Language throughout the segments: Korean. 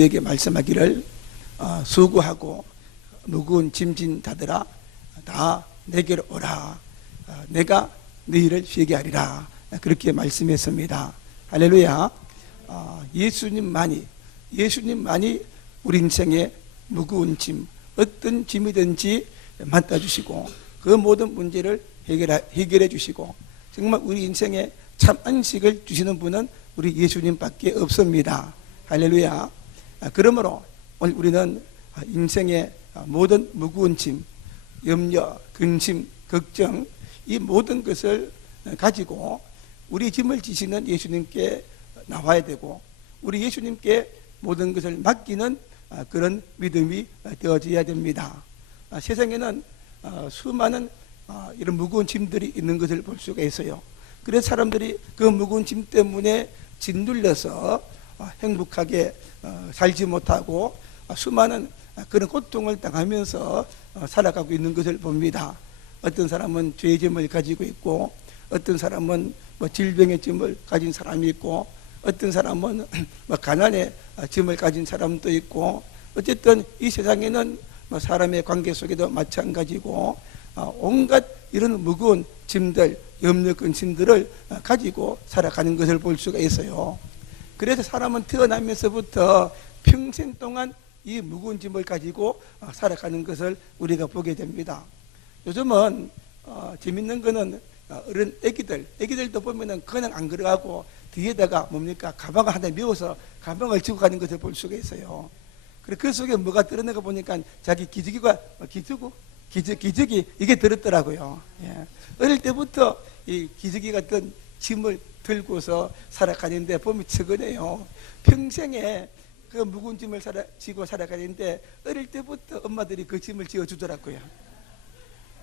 우리에게 말씀하기를 수고하고 무거운 짐진 자들아 다 내게로 오라. 내가 너희를 쉬게 하리라. 그렇게 말씀했습니다. 할렐루야. 예수님만이 우리 인생의 무거운 짐, 어떤 짐이든지 맡아주시고 그 모든 문제를 해결해 주시고 정말 우리 인생에 참 안식을 주시는 분은 우리 예수님밖에 없습니다. 할렐루야. 그러므로 오늘 우리는 인생의 모든 무거운 짐, 염려, 근심, 걱정 이 모든 것을 가지고 우리 짐을 지시는 예수님께 나와야 되고 우리 예수님께 모든 것을 맡기는 그런 믿음이 되어져야 됩니다. 세상에는 수많은 이런 무거운 짐들이 있는 것을 볼 수가 있어요. 그래서 사람들이 그 무거운 짐 때문에 짓눌려서 행복하게 살지 못하고 수많은 그런 고통을 당하면서 살아가고 있는 것을 봅니다. 어떤 사람은 죄의 짐을 가지고 있고 어떤 사람은 질병의 짐을 가진 사람이 있고 어떤 사람은 가난의 짐을 가진 사람도 있고 어쨌든 이 세상에는 사람의 관계 속에도 마찬가지고 온갖 이런 무거운 짐들, 염려 근심들을 가지고 살아가는 것을 볼 수가 있어요. 그래서 사람은 태어나면서부터 평생 동안 이 무거운 짐을 가지고 살아가는 것을 우리가 보게 됩니다. 요즘은 재밌는 거는 어른 애기들도 보면은 그냥 안 걸어가고 뒤에다가 뭡니까 가방을 하나 메워서 가방을 지고 가는 것을 볼 수가 있어요. 그래 그 속에 뭐가 들어있는가 보니까 자기 기저귀 이게 들었더라고요. 예. 어릴 때부터 이 기저귀 같은 짐을 들고서 살아가는데 보면 측은해요. 평생에 그 무거운 짐을 지고 살아가는데 어릴 때부터 엄마들이 그 짐을 지어주더라고요.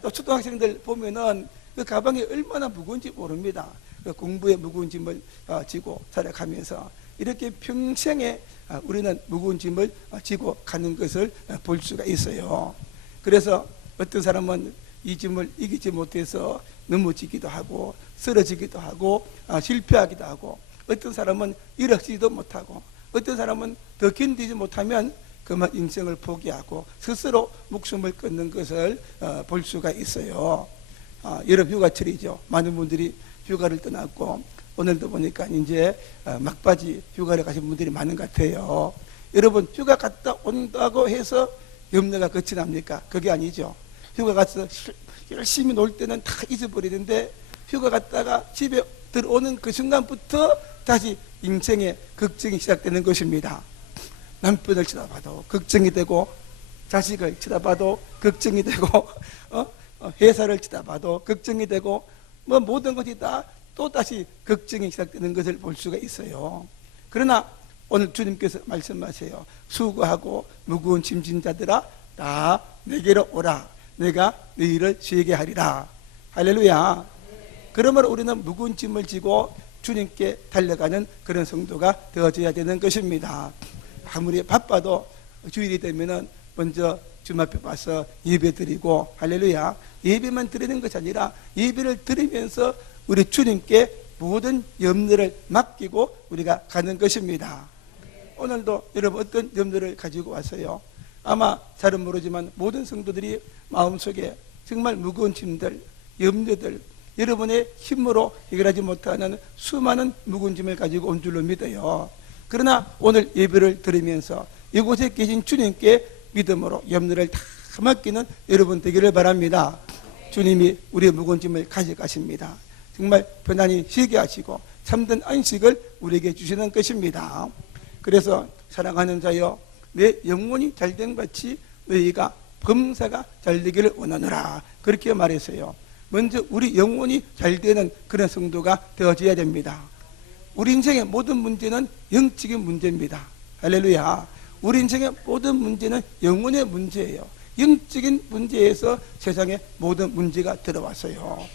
또 초등학생들 보면은 그 가방이 얼마나 무거운지 모릅니다. 그 공부에 무거운 짐을 지고 살아가면서 이렇게 평생에 우리는 무거운 짐을 지고 가는 것을 볼 수가 있어요. 그래서 어떤 사람은 이 짐을 이기지 못해서 넘어지기도 하고 쓰러지기도 하고 실패하기도 하고 어떤 사람은 일어서지도 못하고 어떤 사람은 더 견디지 못하면 그만 인생을 포기하고 스스로 목숨을 끊는 것을 볼 수가 있어요. 여름 휴가철이죠. 많은 분들이 휴가를 떠났고 오늘도 보니까 이제 막바지 휴가를 가신 분들이 많은 것 같아요. 여러분 휴가 갔다 온다고 해서 염려가 끝이 납니까? 그게 아니죠. 휴가 가서 열심히 놀 때는 다 잊어버리는데 휴가 갔다가 집에 들어오는 그 순간부터 다시 인생의 걱정이 시작되는 것입니다. 남편을 쳐다봐도 걱정이 되고 자식을 쳐다봐도 걱정이 되고 회사를 쳐다봐도 걱정이 되고 모든 것이 다 또다시 걱정이 시작되는 것을 볼 수가 있어요. 그러나 오늘 주님께서 말씀하세요. 수고하고 무거운 짐진 자들아 다 내게로 오라. 내가 너희를 쉬게 하리라. 할렐루야. 그러므로 우리는 무거운 짐을 지고 주님께 달려가는 그런 성도가 되어져야 되는 것입니다. 아무리 바빠도 주일이 되면은 먼저 주님 앞에 와서 예배 드리고 할렐루야. 예배만 드리는 것이 아니라 예배를 드리면서 우리 주님께 모든 염려를 맡기고 우리가 가는 것입니다. 오늘도 여러분 어떤 염려를 가지고 왔어요? 아마 잘은 모르지만 모든 성도들이 마음속에 정말 무거운 짐들, 염려들, 여러분의 힘으로 해결하지 못하는 수많은 무거운 짐을 가지고 온 줄로 믿어요. 그러나 오늘 예배를 드리면서 이곳에 계신 주님께 믿음으로 염려를 다 맡기는 여러분 되기를 바랍니다. 주님이 우리의 무거운 짐을 가져가십니다. 정말 편안히 쉬게 하시고 참된 안식을 우리에게 주시는 것입니다. 그래서 사랑하는 자여 내 영혼이 잘된 같이 너희가 범사가 잘되기를 원하노라 그렇게 말했어요. 먼저 우리 영혼이 잘되는 그런 성도가 되어져야 됩니다. 우리 인생의 모든 문제는 영적인 문제입니다. 할렐루야. 우리 인생의 모든 문제는 영혼의 문제예요. 영적인 문제에서 세상의 모든 문제가 들어왔어요.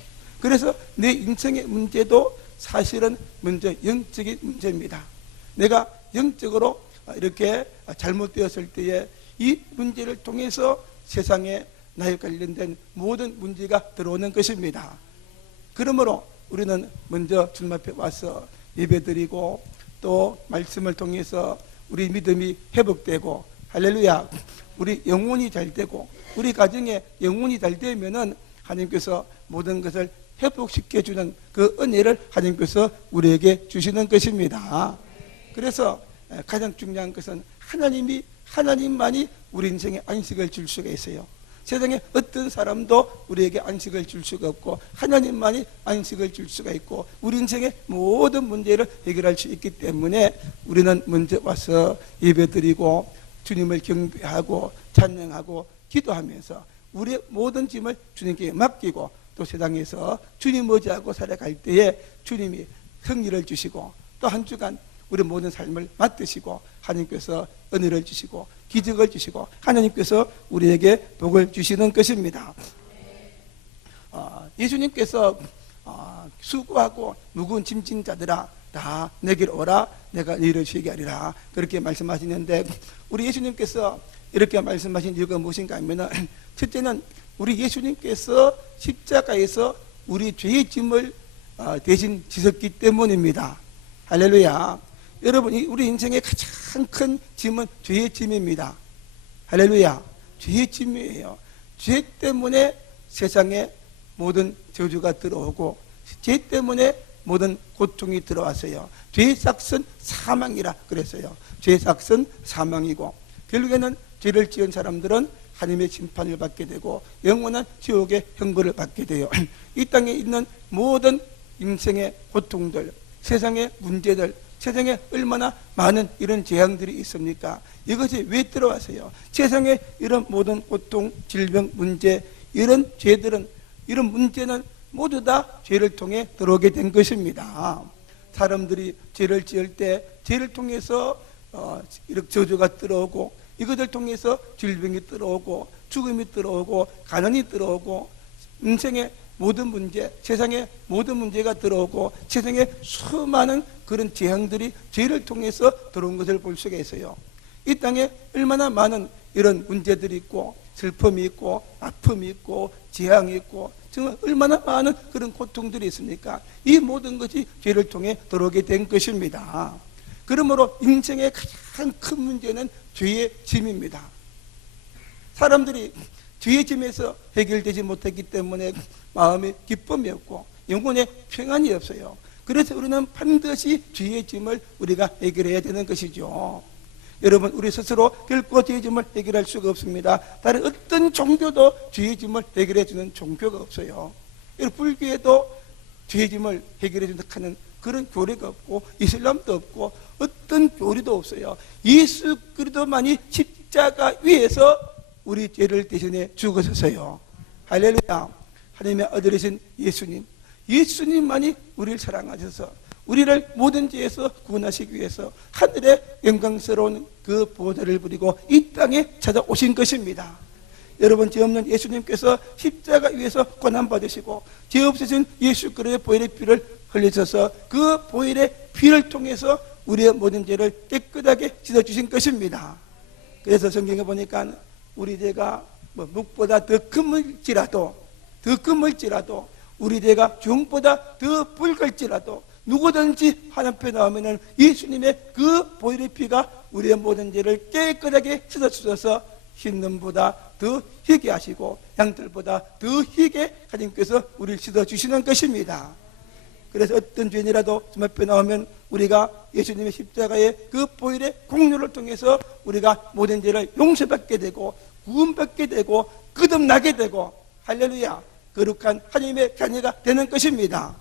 그래서 내 인생의 문제도 사실은 먼저 영적인 문제입니다. 내가 영적으로 이렇게 잘못되었을 때에 이 문제를 통해서 세상에 나에 관련된 모든 문제가 들어오는 것입니다. 그러므로 우리는 먼저 주님 앞에 와서 예배드리고 또 말씀을 통해서 우리 믿음이 회복되고, 할렐루야, 우리 영혼이 잘 되고, 우리 가정에 영혼이 잘 되면은 하나님께서 모든 것을 회복시켜주는 그 은혜를 하나님께서 우리에게 주시는 것입니다. 그래서 가장 중요한 것은 하나님만이 우리 인생에 안식을 줄 수가 있어요. 세상에 어떤 사람도 우리에게 안식을 줄 수가 없고, 하나님만이 안식을 줄 수가 있고, 우리 인생의 모든 문제를 해결할 수 있기 때문에 우리는 먼저 와서 예배드리고 주님을 경배하고 찬양하고 기도하면서 우리의 모든 짐을 주님께 맡기고, 또 세상에서 주님 의지하고 살아갈 때에 주님이 승리를 주시고, 또 한 주간 우리 모든 삶을 맡으시고 하나님께서 은혜를 주시고 기적을 주시고 하나님께서 우리에게 복을 주시는 것입니다. 예수님께서 수고하고 무거운 짐진 자들아 다 내게로 오라, 내가 너희를 쉬게 하리라, 그렇게 말씀하시는데, 우리 예수님께서 이렇게 말씀하신 이유가 무엇인가 하면, 첫째는 우리 예수님께서 십자가에서 우리 죄의 짐을 대신 지셨기 때문입니다. 할렐루야. 여러분, 우리 인생의 가장 큰 짐은 죄의 짐입니다. 할렐루야. 죄의 짐이에요. 죄 때문에 세상에 모든 저주가 들어오고, 죄 때문에 모든 고통이 들어왔어요. 죄의 삭은 사망이라 그랬어요. 죄의 삭은 사망이고, 결국에는 죄를 지은 사람들은 하나님의 심판을 받게 되고 영원한 지옥의 형벌을 받게 돼요. 이 땅에 있는 모든 인생의 고통들, 세상의 문제들, 세상에 얼마나 많은 이런 재앙들이 있습니까? 이것이 왜 들어왔어요? 세상에 이런 모든 고통, 질병, 문제, 이런 죄들은, 이런 문제는 모두 다 죄를 통해 들어오게 된 것입니다. 사람들이 죄를 지을 때 죄를 통해서 이렇게 저주가 들어오고, 이것을 통해서 질병이 들어오고 죽음이 들어오고 가난이 들어오고 인생의 모든 문제, 세상의 모든 문제가 들어오고 세상에 수많은 그런 재앙들이 죄를 통해서 들어온 것을 볼 수가 있어요. 이 땅에 얼마나 많은 이런 문제들이 있고 슬픔이 있고 아픔이 있고 재앙이 있고 정말 얼마나 많은 그런 고통들이 있습니까? 이 모든 것이 죄를 통해 들어오게 된 것입니다. 그러므로 인생의 가장 큰 문제는 죄의 짐입니다. 사람들이 죄의 짐에서 해결되지 못했기 때문에 마음에 기쁨이 없고 영혼에 평안이 없어요. 그래서 우리는 반드시 죄의 짐을 우리가 해결해야 되는 것이죠. 여러분, 우리 스스로 결코 죄의 짐을 해결할 수가 없습니다. 다른 어떤 종교도 죄의 짐을 해결해 주는 종교가 없어요. 불교에도 죄의 짐을 해결해 준다 하는 그런 교리가 없고 이슬람도 없고 어떤 교리도 없어요. 예수 그리스도만이 십자가 위에서 우리 죄를 대신해 죽으셨어요. 할렐루야. 하나님의 아들이신 예수님만이 우리를 사랑하셔서 우리를 모든 죄에서 구원하시기 위해서 하늘의 영광스러운 그 보좌를 부리고 이 땅에 찾아오신 것입니다. 여러분, 죄 없는 예수님께서 십자가 위에서 고난받으시고 죄 없으신 예수 그리스도의 보혈의 피를 흘리셔서 그 보혈의 피를 통해서 우리의 모든 죄를 깨끗하게 씻어주신 것입니다. 그래서 성경에 보니까 우리 죄가 묵보다 더 금을지라도 우리 죄가 중보다 더 붉을지라도 누구든지 하나님 앞에 나오면은 예수님의 그 보혈의 피가 우리의 모든 죄를 깨끗하게 씻어주셔서 흰눈보다 더 희게 하시고 양털보다 더 희게 하나님께서 우리를 씻어주시는 것입니다. 그래서 어떤 죄인이라도 주님 앞에 나오면 우리가 예수님의 십자가의 그 보혈의 공로를 통해서 우리가 모든 죄를 용서받게 되고 구원받게 되고 거듭나게 되고 할렐루야, 거룩한 하나님의 자녀가 되는 것입니다.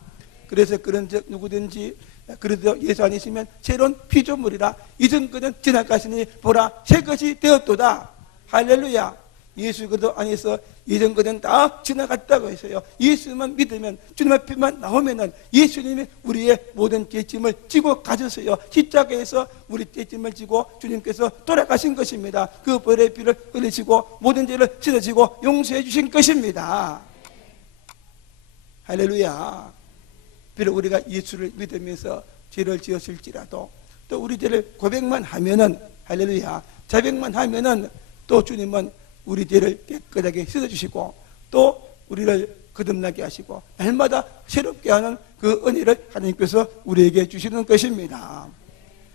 그래서 그런즉 누구든지 그래도 예수 아니시면 새로운 피조물이라 이전 것은 지나가시니 보라 새 것이 되었도다. 할렐루야. 예수 그리스도 안에서 이전 것은 다 지나갔다고 했어요. 예수만 믿으면 주님 앞에만 나오면은 예수님이 우리의 모든 죄짐을 지고 가셨어요. 십자가에서 우리 죄짐을 지고 주님께서 돌아가신 것입니다. 그 보혈의 피를 흘리시고 모든 죄를 씻어지고 용서해 주신 것입니다. 할렐루야. 비록 우리가 예수를 믿으면서 죄를 지었을지라도 또 우리 죄를 고백만 하면은 할렐루야, 자백만 하면은 또 주님은 우리 죄를 깨끗하게 씻어주시고 또 우리를 거듭나게 하시고 날마다 새롭게 하는 그 은혜를 하나님께서 우리에게 주시는 것입니다.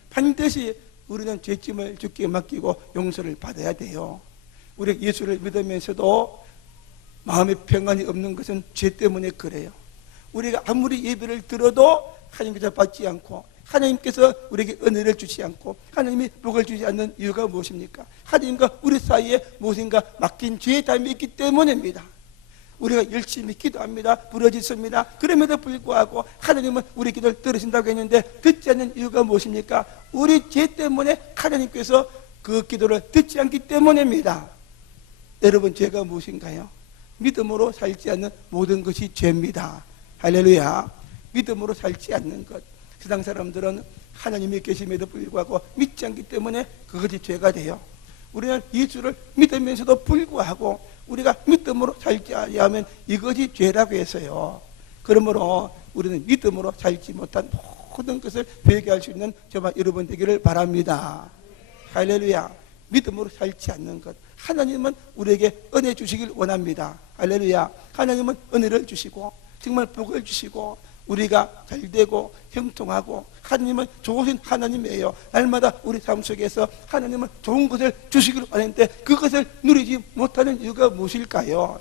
반드시 우리는 죄짐을 주께 맡기고 용서를 받아야 돼요. 우리 예수를 믿으면서도 마음의 평안이 없는 것은 죄 때문에 그래요. 우리가 아무리 예배를 들어도 하나님께서 받지 않고, 하나님께서 우리에게 은혜를 주지 않고, 하나님이 복을 주지 않는 이유가 무엇입니까? 하나님과 우리 사이에 무엇인가 맡긴 죄의 담이 있기 때문입니다. 우리가 열심히 기도합니다. 부르짖습니다. 그럼에도 불구하고 하나님은 우리 기도를 들으신다고 했는데 듣지 않는 이유가 무엇입니까? 우리 죄 때문에 하나님께서 그 기도를 듣지 않기 때문입니다. 여러분, 죄가 무엇인가요? 믿음으로 살지 않는 모든 것이 죄입니다. 할렐루야. 믿음으로 살지 않는 것. 세상 사람들은 하나님이 계심에도 불구하고 믿지 않기 때문에 그것이 죄가 돼요. 우리는 예수를 믿으면서도 불구하고 우리가 믿음으로 살지 않으면 이것이 죄라고 해서요. 그러므로 우리는 믿음으로 살지 못한 모든 것을 회개할 수 있는 저와 여러분 되기를 바랍니다. 할렐루야. 믿음으로 살지 않는 것. 하나님은 우리에게 은혜 주시길 원합니다. 할렐루야. 하나님은 은혜를 주시고 정말 복을 주시고 우리가 잘되고 형통하고, 하나님은 좋으신 하나님이에요. 날마다 우리 삶 속에서 하나님은 좋은 것을 주시길 원하는데 그것을 누리지 못하는 이유가 무엇일까요?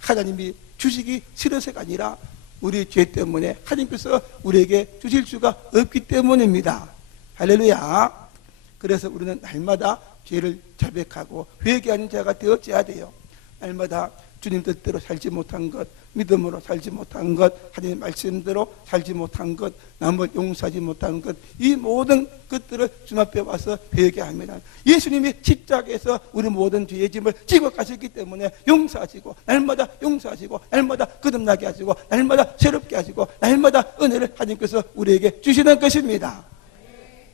하나님이 주시기 싫어서가 아니라 우리 죄 때문에 하나님께서 우리에게 주실 수가 없기 때문입니다. 할렐루야. 그래서 우리는 날마다 죄를 자백하고 회개하는 자가 되어져야 돼요. 날마다 주님 뜻대로 살지 못한 것, 믿음으로 살지 못한 것, 하나님 말씀대로 살지 못한 것, 남을 용서하지 못한 것, 이 모든 것들을 주님 앞에 와서 회개합니다. 예수님이 십자가에서 우리 모든 죄의 짐을 지고 가셨기 때문에 용서하시고, 날마다 용서하시고, 날마다 거듭나게 하시고, 날마다 새롭게 하시고, 날마다 은혜를 하나님께서 우리에게 주시는 것입니다.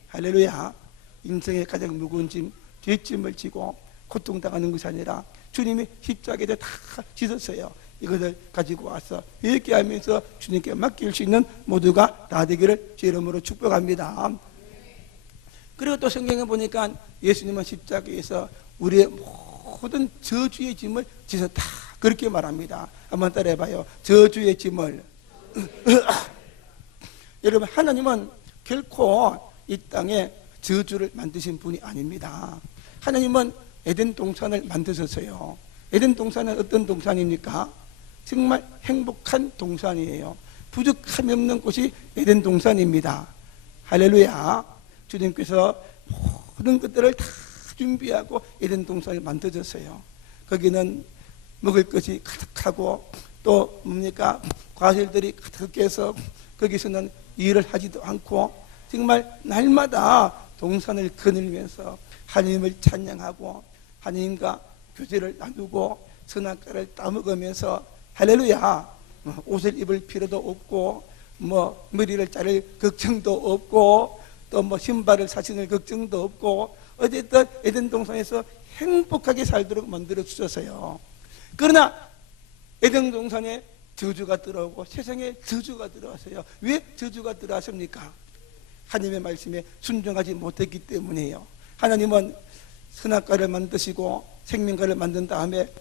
할렐루야. 인생의 가장 무거운 짐, 죄짐을 지고 고통당하는 것이 아니라 주님이 십자가에서 다 씻었어요. 이것을 가지고 와서 회개하면서 주님께 맡길 수 있는 모두가 다 되기를 제 이름으로 축복합니다. 그리고 또 성경에 보니까 예수님은 십자가에서 우리의 모든 저주의 짐을 지셨다, 그렇게 말합니다. 한번 따라해봐요. 저주의 짐을. 여러분, 하나님은 결코 이 땅에 저주를 만드신 분이 아닙니다. 하나님은 에덴 동산을 만드셨어요. 에덴 동산은 어떤 동산입니까? 정말 행복한 동산이에요. 부족함이 없는 곳이 에덴 동산입니다. 할렐루야. 주님께서 모든 것들을 다 준비하고 에덴 동산을 만드셨어요. 거기는 먹을 것이 가득하고 또 뭡니까? 과실들이 가득해서 거기서는 일을 하지도 않고 정말 날마다 동산을 거닐면서 하나님을 찬양하고 하나님과 교제를 나누고 선악과를 따먹으면서 할렐루야, 옷을 입을 필요도 없고 머리를 자를 걱정도 없고 또 신발을 사신을 걱정도 없고 어쨌든 에덴 동산에서 행복하게 살도록 만들어 주셨어요. 그러나 에덴 동산에 저주가 들어오고 세상에 저주가 들어왔어요. 왜 저주가 들어왔습니까? 하나님의 말씀에 순종하지 못했기 때문이에요. 하나님은 선악과를 만드시고 생명과를 만든 다음에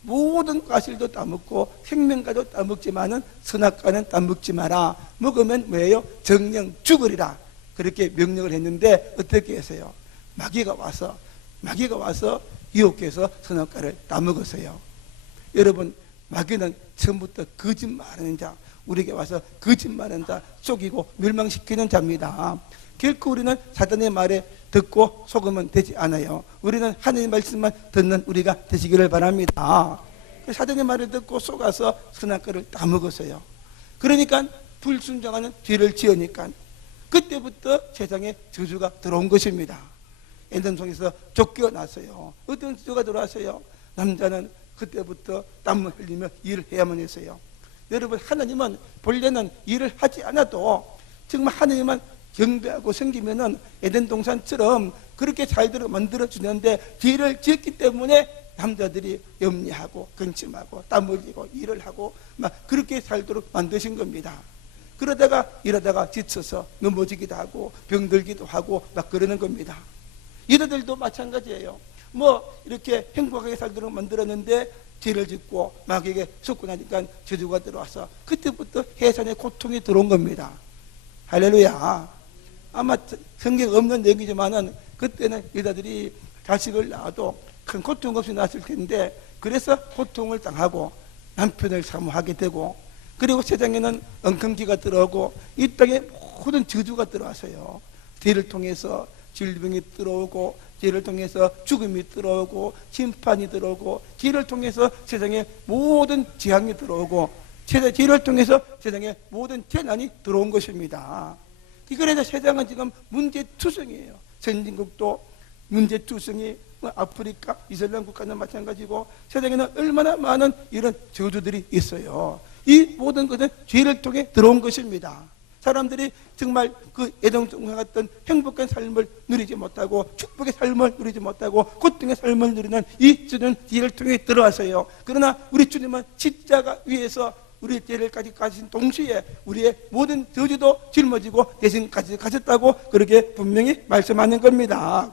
모든 과실도 따먹고 생명과도 따먹지만은 선악과는 따먹지 마라. 먹으면 뭐예요? 정령 죽으리라. 그렇게 명령을 했는데 어떻게 했어요? 마귀가 와서 유혹해서 선악과를 따먹었어요. 여러분, 마귀는 처음부터 거짓말하는 자, 우리에게 와서 거짓말하는 자, 속이고 멸망시키는 자입니다. 결코 우리는 사단의 말에 듣고 속으면 되지 않아요. 우리는 하나님의 말씀만 듣는 우리가 되시기를 바랍니다. 사단의 말을 듣고 속아서 선악과를 따먹었어요. 그러니까 불순종하는 죄를 지으니까 그때부터 세상에 저주가 들어온 것입니다. 에덴 동산에서 쫓겨났어요. 어떤 저주가 들어왔어요? 남자는 그때부터 땀을 흘리며 일을 해야만 했어요. 여러분, 하나님은 본래는 일을 하지 않아도 정말 하나님만 경배하고 섬기면은 에덴 동산처럼 그렇게 살도록 만들어 주는데 죄를 지었기 때문에 남자들이 염려하고 근심하고 땀 흘리고 일을 하고 막 그렇게 살도록 만드신 겁니다. 그러다가 이러다가 지쳐서 넘어지기도 하고 병들기도 하고 막 그러는 겁니다. 이들도 마찬가지예요. 이렇게 행복하게 살도록 만들었는데 죄를 짓고 마귀에게 속고 나니까 저주가 들어와서 그때부터 해산의 고통이 들어온 겁니다. 할렐루야. 아마 성경 없는 내용이지만은 그때는 여자들이 자식을 낳아도 큰 고통 없이 낳았을 텐데 그래서 고통을 당하고 남편을 사모하게 되고 그리고 세상에는 엉겅기가 들어오고 이 땅에 모든 저주가 들어와서요. 죄를 통해서 질병이 들어오고 죄를 통해서 죽음이 들어오고 심판이 들어오고 죄를 통해서 세상에 모든 재앙이 들어오고 죄를 통해서 세상에 모든 재난이 들어온 것입니다. 그래서 세상은 지금 문제투성이에요. 선진국도 문제투성이, 아프리카, 이슬람 국가는 마찬가지고 세상에는 얼마나 많은 이런 저주들이 있어요. 이 모든 것은 죄를 통해 들어온 것입니다. 사람들이 정말 그 애동성과 같은 행복한 삶을 누리지 못하고 축복의 삶을 누리지 못하고 고통의 삶을 누리는 이 죄는 죄를 통해 들어와서요. 그러나 우리 주님은 십자가 위에서 우리 죄를까지 가신 동시에 우리의 모든 저주도 짊어지고 대신 가셨다고 그렇게 분명히 말씀하는 겁니다.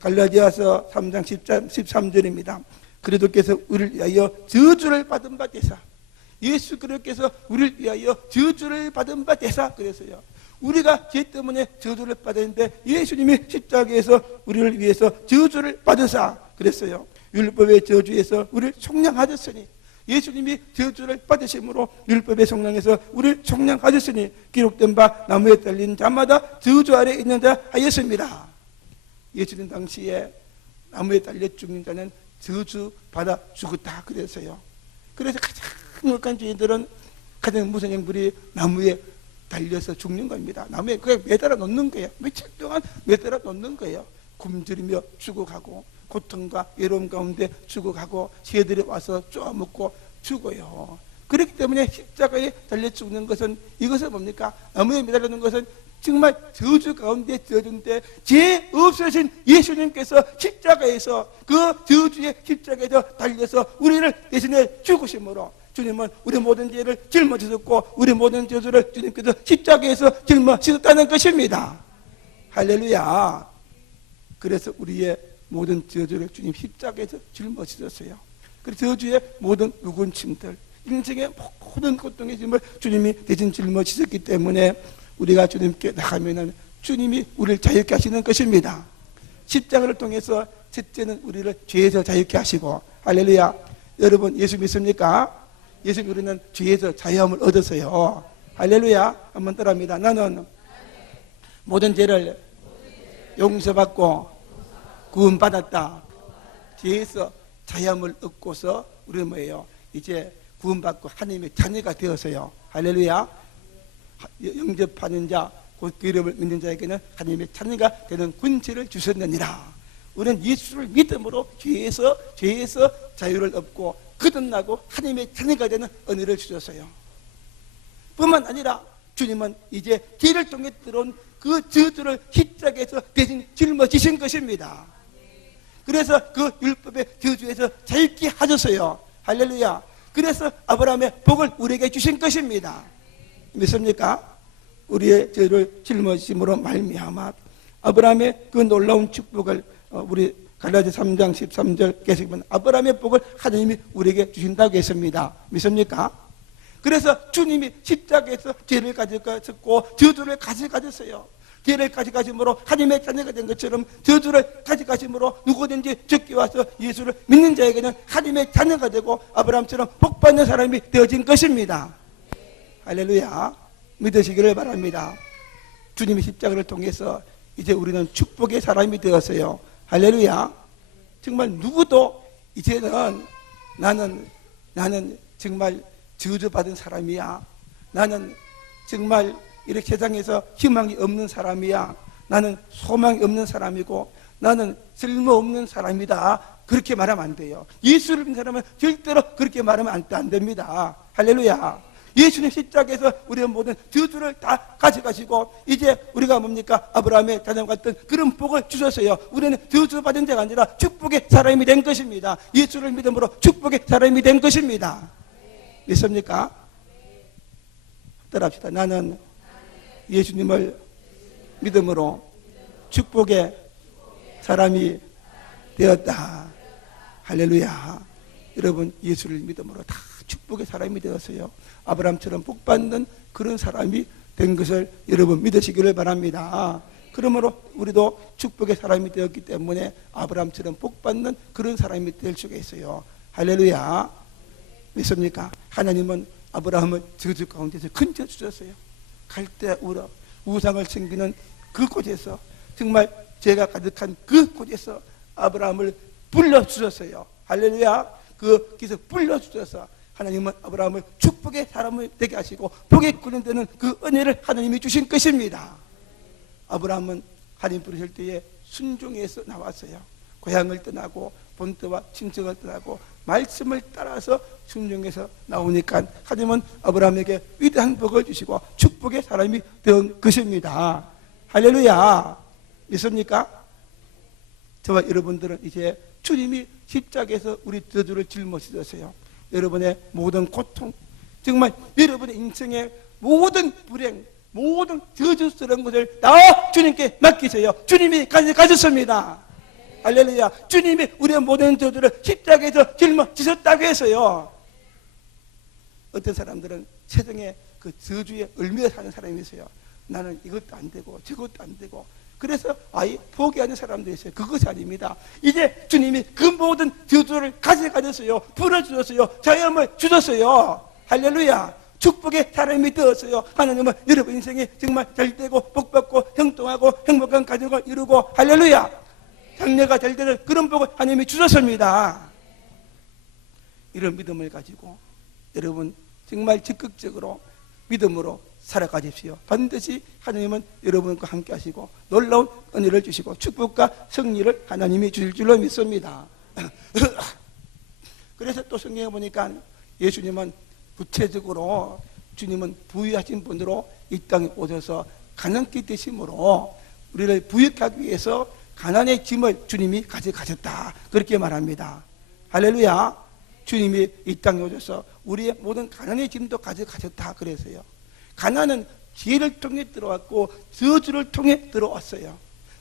갈라디아서 3장 13절입니다. 그리스도께서 우리를 위하여 저주를 받은 바 되사, 예수 그리스도께서 우리를 위하여 저주를 받은 바 되사 그래서요. 우리가 죄 때문에 저주를 받았는데 예수님이 십자가에서 우리를 위해서 저주를 받으사 그랬어요. 율법의 저주에서 우리를 속량하셨으니, 예수님이 저주를 받으심으로 율법의 속량에서 우리를 속량하셨으니 기록된 바 나무에 달린 자마다 저주 아래 있는 자 하였습니다. 예수님 당시에 나무에 달려 죽는 자는 저주 받아 죽었다 그래서요. 그래서 가장 악한 죄들은 가장 무서운 형벌이 나무에 달려서 죽는 겁니다. 나무에 그냥 매달아 놓는 거예요. 며칠 동안 매달아 놓는 거예요. 굶주리며 죽어가고 고통과 외로움 가운데 죽어가고 새들이 와서 쪼아먹고 죽어요. 그렇기 때문에 십자가에 달려 죽는 것은, 이것은 뭡니까? 나무에 매달리는 것은 정말 저주 가운데 저주인데 죄 없으신 예수님께서 십자가에서 그 저주의 십자가에서 달려서 우리를 대신해 죽으심으로 주님은 우리 모든 죄를 짊어지셨고 우리 모든 저주를 주님께서 십자가에서 짊어지셨다는 것입니다. 할렐루야. 그래서 우리의 모든 저주를 주님 십자가에서 짊어지셨어요. 그래서 저주의 모든 우군침들, 인생의 모든 고통의 짐을 주님이 대신 짊어지셨기 때문에 우리가 주님께 나가면은 주님이 우리를 자유케 하시는 것입니다. 십자가를 통해서 첫째는 우리를 죄에서 자유케 하시고, 할렐루야. 여러분 예수 믿습니까? 예수 우리는 죄에서 자유함을 얻었어요. 할렐루야. 한번 따라합니다. 나는 모든 죄를 용서받고 구원받았다. 죄에서 자유함을 얻고서 우리는 뭐예요? 이제 구원받고 하나님의 자녀가 되어서요. 할렐루야. 영접하는 자, 곧 그 이름을 믿는 자에게는 하나님의 자녀가 되는 권세를 주셨느니라. 우리는 예수를 믿음으로 죄에서 자유를 얻고 거듭나고 하나님의 자녀가 되는 은혜를 주셨어요. 뿐만 아니라 주님은 이제 죄를 통해 들어온 그 저주를 십자가에서 대신 짊어지신 것입니다. 그래서 그 율법의 저주에서 자유케 하셨어요. 할렐루야. 그래서 아브라함의 복을 우리에게 주신 것입니다. 믿습니까? 우리의 죄를 짊어지심으로 말미암아 아브라함의 그 놀라운 축복을 우리 갈라디아 3장 13절 계속보면 아브라함의 복을 하나님이 우리에게 주신다고 했습니다. 믿습니까? 그래서 주님이 십자가에서 죄를 가져가셨고 저주를 가져가셨어요. 죄를 가져가심으로 하나님의 자녀가 된 것처럼 저주를 가져가심으로 누구든지 적게 와서 예수를 믿는 자에게는 하나님의 자녀가 되고 아브라함처럼 복받는 사람이 되어진 것입니다. 할렐루야. 믿으시기를 바랍니다. 주님의 십자가를 통해서 이제 우리는 축복의 사람이 되었어요. 할렐루야. 정말 누구도 이제는 나는 정말 저주받은 사람이야. 나는 정말 이렇게 세상에서 희망이 없는 사람이야. 나는 소망이 없는 사람이고 나는 쓸모없는 사람이다. 그렇게 말하면 안 돼요. 예수를 믿는 사람은 절대로 그렇게 말하면 안 됩니다. 할렐루야. 예수님 십자가에서 우리의 모든 저주를 다 가져가시고 이제 우리가 뭡니까? 아브라함의 자녀 같은 그런 복을 주셨어요. 우리는 저주받은 자가 아니라 축복의 사람이 된 것입니다. 예수를 믿음으로 축복의 사람이 된 것입니다. 믿습니까? 따라합시다. 나는 예수님을 믿음으로 축복의 사람이 되었다. 할렐루야. 여러분 예수를 믿음으로 다 축복의 사람이 되었어요. 아브라함처럼 복받는 그런 사람이 된 것을 여러분 믿으시기를 바랍니다. 그러므로 우리도 축복의 사람이 되었기 때문에 아브라함처럼 복받는 그런 사람이 될 수가 있어요. 할렐루야. 믿습니까? 하나님은 아브라함을 저주 가운데서 건져 주셨어요. 갈대 우럭 우상을 섬기는 그곳에서, 정말 죄가 가득한 그곳에서 아브라함을 불러주셨어요. 할렐루야. 거기서 불러주셔서 하나님은 아브라함을 축복의 사람을 되게 하시고 복에 구원되는 그 은혜를 하나님이 주신 것입니다. 아브라함은 하나님 부르실 때에 순종해서 나왔어요. 고향을 떠나고 본토와 친척을 떠나고 말씀을 따라서 순종해서 나오니까 하나님은 아브라함에게 위대한 복을 주시고 축복의 사람이 된 것입니다. 할렐루야. 믿습니까? 저와 여러분들은 이제 주님이 십자가에서 우리 저주를 짊어지셨어요. 여러분의 모든 고통, 정말 여러분의 인생의 모든 불행, 모든 저주스러운 것을 다 주님께 맡기세요. 주님이 가졌습니다. 할렐루야. 주님이 우리의 모든 저주를 십자가에서 짊어지셨다고 해서요. 어떤 사람들은 세상에 그 저주에 얽매여 사는 사람이 있어요. 나는 이것도 안 되고 저것도 안 되고, 그래서 아예 포기하는 사람도 있어요. 그것이 아닙니다. 이제 주님이 그 모든 저주를 가져가셨어요. 풀어주셨어요. 자유함을 주셨어요. 할렐루야. 축복의 사람이 되었어요. 하나님은 여러분 인생이 정말 잘되고 복받고 형통하고 행복한 가정을 이루고, 할렐루야, 장래가 잘되는 그런 복을 하나님이 주셨습니다. 이런 믿음을 가지고 여러분 정말 적극적으로 믿음으로 살아가십시오. 반드시 하나님은 여러분과 함께 하시고 놀라운 은혜를 주시고 축복과 승리를 하나님이 주실 줄로 믿습니다. 그래서 또 성경에 보니까 예수님은 구체적으로 주님은 부유하신 분으로 이 땅에 오셔서 가난케 되심으로 우리를 부유하기 위해서 가난의 짐을 주님이 가져가셨다, 그렇게 말합니다. 할렐루야. 주님이 이 땅에 오셔서 우리의 모든 가난의 짐도 가져가셨다 그래서요. 가난은 죄를 통해 들어왔고 저주를 통해 들어왔어요.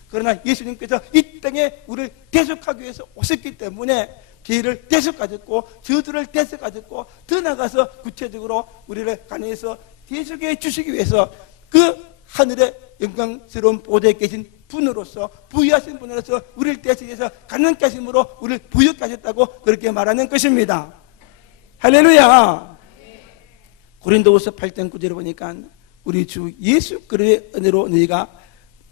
그러나 예수님께서 이 땅에 우리를 대속하기 위해서 오셨기 때문에 죄를 대속하셨고 저주를 대속하셨고, 더 나아가서 구체적으로 우리를 가난에서 대속해 주시기 위해서 그 하늘의 영광스러운 보좌에 계신 분으로서, 부유하신 분으로서 우리를 대신해서 가난케 하심으로 우리를 부유케 하셨다고 그렇게 말하는 것입니다. 할렐루야. 고린도후서 8장 9절에 보니까 우리 주 예수 그리스도의 은혜로 너희가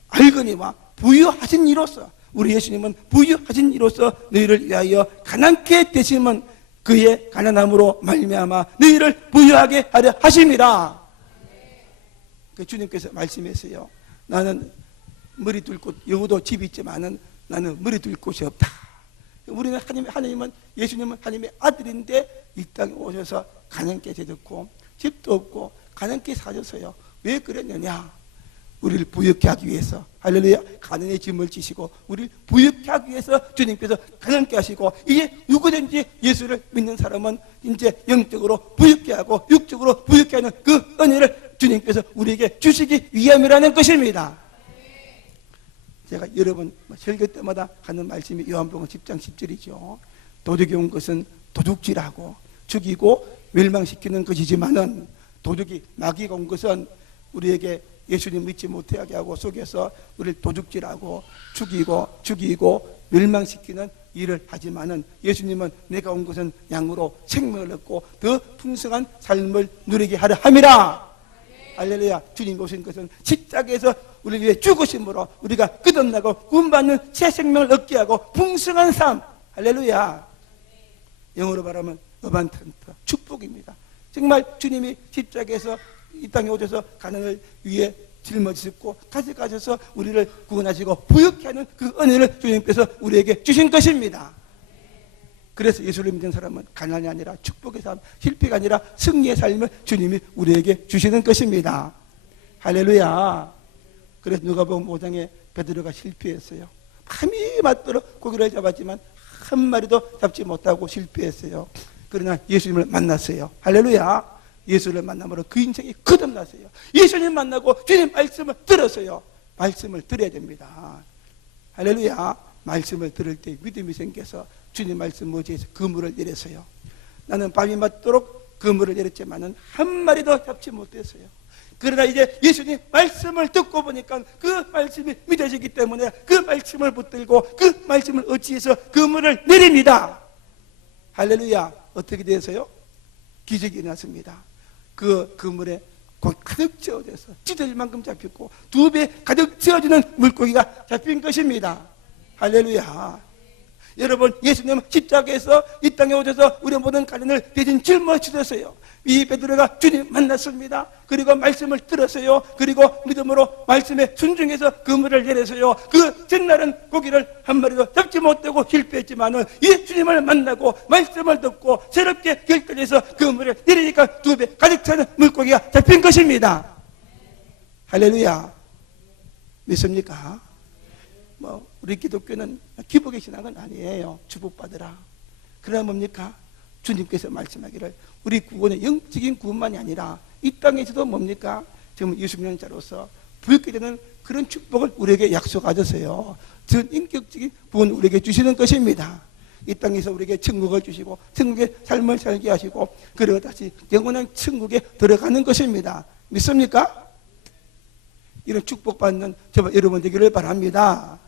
알거니와 부유하신 이로써, 우리 예수님은 부유하신 이로써 너희를 위하여 가난케 되심은 그의 가난함으로 말미암아 너희를 부유하게 하려 하심이라. 그 주님께서 말씀했어요. 나는 머리 둘 곳, 여우도 집이 있지만은 나는 머리 둘 곳이 없다. 우리는 하나님은 예수님은 하나님의 아들인데 이 땅에 오셔서 가난케 되셨고 집도 없고 가난케 사셨어요. 왜 그랬느냐? 우리를 부유케 하기 위해서. 할렐루야. 가난의 짐을 지시고 우리를 부유케 하기 위해서 주님께서 가난케 하시고, 이제 누구든지 예수를 믿는 사람은 이제 영적으로 부유케 하고 육적으로 부유케 하는 그 은혜를 주님께서 우리에게 주시기 위함이라는 것입니다. 제가 여러분 설교 때마다 하는 말씀이 요한복음 10장 10절이죠. 도둑이 온 것은 도둑질하고 죽이고 멸망시키는 것이지만은, 도둑이 마귀가 온 것은 우리에게 예수님 믿지 못하게 하고 속여서 우리를 도둑질하고 죽이고 멸망시키는 일을 하지만은, 예수님은 내가 온 것은 양으로 생명을 얻고 더 풍성한 삶을 누리게 하려 함이라. 할렐루야. 주님 오신 것은 십자가에서 우리를 위해 죽으심으로 우리가 끝없나고 구원받는 새 생명을 얻게 하고 풍성한 삶. 할렐루야. 영어로 말하면 어반턴트, 축복입니다. 정말 주님이 십자가에서 이 땅에 오셔서 가난을 위해 짊어지셨고 가져가셔서 우리를 구원하시고 부유케 하는 그 은혜를 주님께서 우리에게 주신 것입니다. 그래서 예수를 믿는 사람은 가난이 아니라 축복의 삶, 실패가 아니라 승리의 삶을 주님이 우리에게 주시는 것입니다. 할렐루야. 그래서 누가복음 5장에 베드로가 실패했어요. 밤이 맞도록 고기를 잡았지만 한 마리도 잡지 못하고 실패했어요. 그러나 예수님을 만났어요. 할렐루야. 예수를 만남으로 그 인생이 거듭났어요. 예수님 만나고 주님 말씀을 들었어요. 말씀을 들어야 됩니다. 할렐루야. 말씀을 들을 때 믿음이 생겨서 주님 말씀 의지해서 그물을 내렸어요. 나는 밤이 맞도록 그물을 내렸지만은 한 마리도 잡지 못했어요. 그러나 이제 예수님 말씀을 듣고 보니까 그 말씀이 믿어지기 때문에 그 말씀을 붙들고 그 말씀을 의지해서 그물을 내립니다. 할렐루야. 어떻게 되어서요? 기적이 일어났습니다. 그 그물에 가득 채워져서 찢어질 만큼 잡혔고 2배 가득 채워지는 물고기가 잡힌 것입니다. 할렐루야. 여러분, 예수님은 십자가에서 이 땅에 오셔서 우리 모든 가난을 대신 짊어지셨어요. 이 베드로가 주님 만났습니다. 그리고 말씀을 들었어요. 그리고 믿음으로 말씀에 순종해서 그물을 내렸어요. 그 전날은 고기를 한 마리도 잡지 못하고 실패했지만은 이 주님을 만나고 말씀을 듣고 새롭게 결단해서 그물을 내리니까 2배 가득 차는 물고기가 잡힌 것입니다. 할렐루야. 믿습니까? 우리 기독교는 기복의 신앙은 아니에요. 축복받으라. 그러나 뭡니까? 주님께서 말씀하기를 우리 구원의 영적인 구원만이 아니라 이 땅에서도 뭡니까? 지금 예수님자로서 부유하게 되는 그런 축복을 우리에게 약속하셨어요. 전 인격적인 구원을 우리에게 주시는 것입니다. 이 땅에서 우리에게 천국을 주시고 천국의 삶을 살게 하시고 그리고 다시 영원한 천국에 들어가는 것입니다. 믿습니까? 이런 축복받는 저와 여러분 되기를 바랍니다.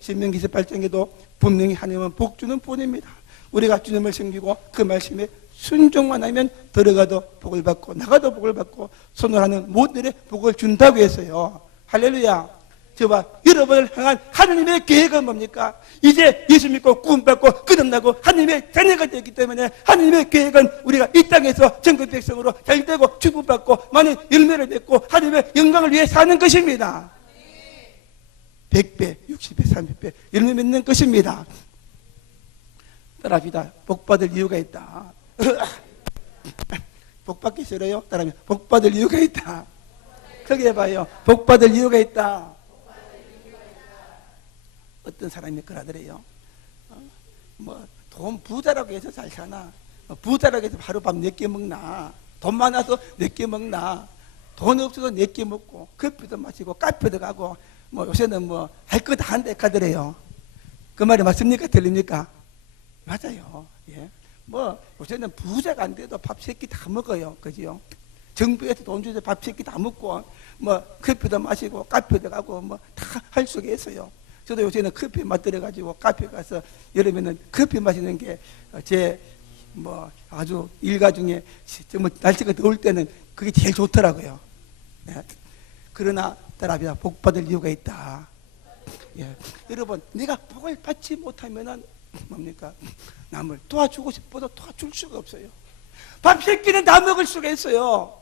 신명기 18장에도 분명히 하나님은 복주는 분입니다. 우리가 주님을 섬기고 그 말씀에 순종만 하면 들어가도 복을 받고 나가도 복을 받고 손을 하는 모든의 복을 준다고 했어요. 할렐루야. 저와 여러분을 향한 하나님의 계획은 뭡니까? 이제 예수 믿고 구원받고 거듭나고 하나님의 자녀가 되기 때문에 하나님의 계획은 우리가 이 땅에서 전국 백성으로 잘되고 축복받고 많은 열매를 맺고 하나님의 영광을 위해 사는 것입니다. 100배, 60배, 30배 열매 맺는 것입니다. 따라합시다. 복받을 이유가 있다. 복받기 싫어요? 따라하면 복받을 이유가 있다. 크게 해봐요. 복받을 이유가 있다. 어떤 사람이 그러더래요. 돈 부자라고 해서 잘 사나? 부자라고 해서 하루밥 4끼 먹나? 돈 많아서 4끼 먹나? 돈 없어서 4끼 먹고 커피도 마시고 카페도 가고 요새는 할 거 다 한다 하더래요. 그 말이 맞습니까? 틀립니까? 맞아요. 예. 요새는 부자가 안 돼도 밥 3끼 다 먹어요. 그지요? 정부에서 돈 주서 밥 3끼 다 먹고 커피도 마시고 카페도 가고 다 할 수가 있어요. 저도 요새는 커피 맛들어가지고 카페 가서 여름에는 커피 마시는 게 제 아주 일가 중에 정말 날씨가 더울 때는 그게 제일 좋더라고요. 예. 그러나 따라합니다. 복 받을 이유가 있다. 예. 여러분, 내가 복을 받지 못하면은 뭡니까? 남을 도와주고 싶어도 도와줄 수가 없어요. 밥 3끼는 다 먹을 수가 있어요.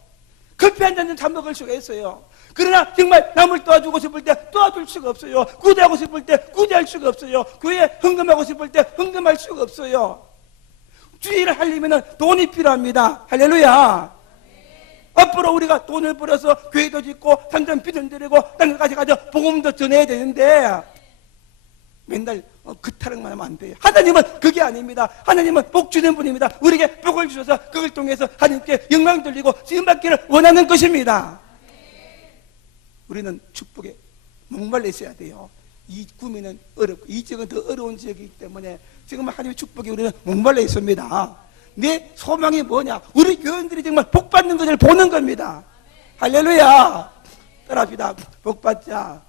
커피 한 잔은 다 먹을 수가 있어요. 그러나 정말 남을 도와주고 싶을 때 도와줄 수가 없어요. 구제하고 싶을 때 구제할 수가 없어요. 교회에 헌금하고 싶을 때 헌금할 수가 없어요. 주의를 하려면 돈이 필요합니다. 할렐루야. 앞으로 우리가 돈을 벌어서 교회도 짓고 상점 비전 드리고 땅을 가져가서 복음도 전해야 되는데 맨날 그 타락만 하면 안 돼요. 하나님은 그게 아닙니다. 하나님은 복 주는 분입니다. 우리에게 복을 주셔서 그걸 통해서 하나님께 영광 돌리고 쓰임받기를 원하는 것입니다. 우리는 축복에 목말라 있어야 돼요. 이 구미는 어렵고 이 지역은 더 어려운 지역이기 때문에 지금 하나님의 축복에 우리는 목말라 있습니다. 내 소망이 뭐냐? 우리 교인들이 정말 복 받는 것을 보는 겁니다. 할렐루야. 따라합시다. 복 받자.